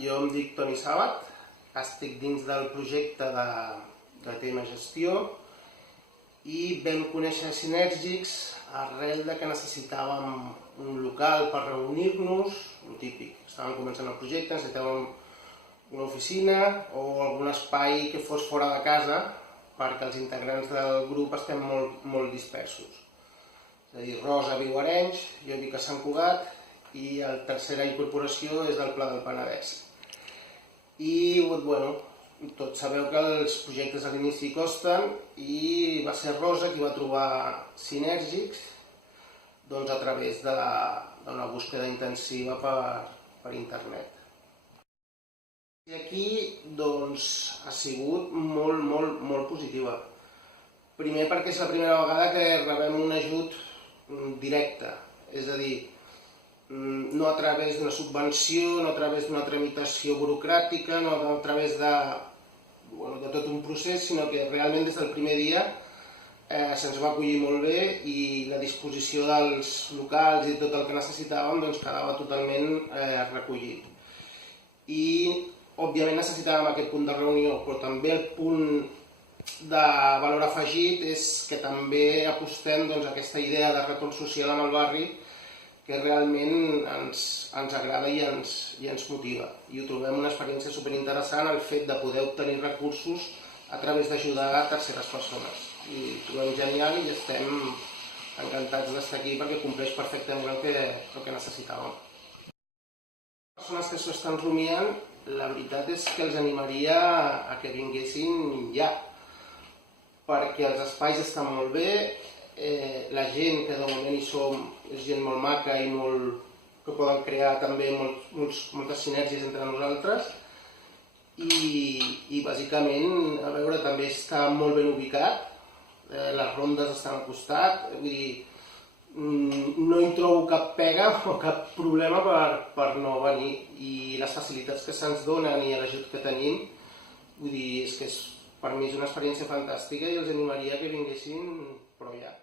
Jo em dic Toni Sàbat, estic dins del projecte de tema gestió i vam conèixer Synergics arrel de que necessitàvem un local per reunir-nos, un típic. Estàvem començant el projecte, necessitàvem una oficina o algun espai que fos fora de casa perquè els integrants del grup estem molt dispersos. És a dir, Rosa viu a Arenys, jo vic a Sant Cugat i la tercera incorporació és del Pla del Penedès. I, bueno, tots sabeu que els projectes a l'inici costen i va ser Rosa qui va trobar Synergics a través d'una búsqueda intensiva per internet. I aquí ha sigut molt positiva. Primer perquè és la primera vegada que rebem un ajut directe, és a dir, no a través d'una subvenció, no a través d'una tramitació burocràtica, no a través de tot un procés, sinó que realment des del primer dia se'ns va acollir molt bé i la disposició dels locals i tot el que necessitàvem quedava totalment recollit. I, òbviament, necessitàvem aquest punt de reunió, però també el punt de valor afegit és que també apostem aquesta idea de retorn social amb el barri que realment ens agrada i ens motiva. I ho trobem una experiència superinteressant el fet de poder obtenir recursos a través d'ajudar a terceres persones. I ho trobem genial i estem encantats d'estar aquí perquè compleix perfectament el que necessitàvem. Les persones que s'ho estan rumiant, la veritat és que els animaria a que vinguessin ja, perquè els espais estan molt bé, la gent que de moment hi som és gent molt maca i que poden crear també moltes sinergies entre nosaltres i bàsicament, a veure, també està molt ben ubicat, les rondes estan al costat, vull dir, no hi trobo cap pega o cap problema per no venir i les facilitats que se'ns donen i l'ajut que tenim, vull dir, és que per mi és una experiència fantàstica i els animaria que vinguessin, però ja.